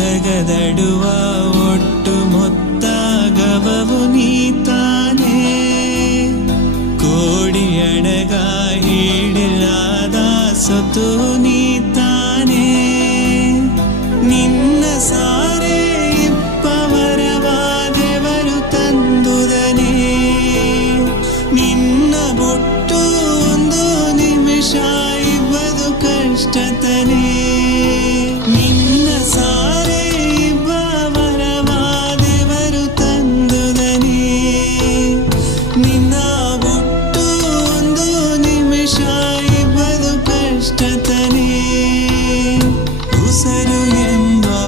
ಉಲಗದಡುವ ಒಟ್ಟು ಮೊತ್ತ ಗವವು ನೀತಾನೆ ಕೋಡಿಯಡಗ ಹಿಡಿಲಾದ ಸೊತು ನೀತಾನೆ ನಿನ್ನ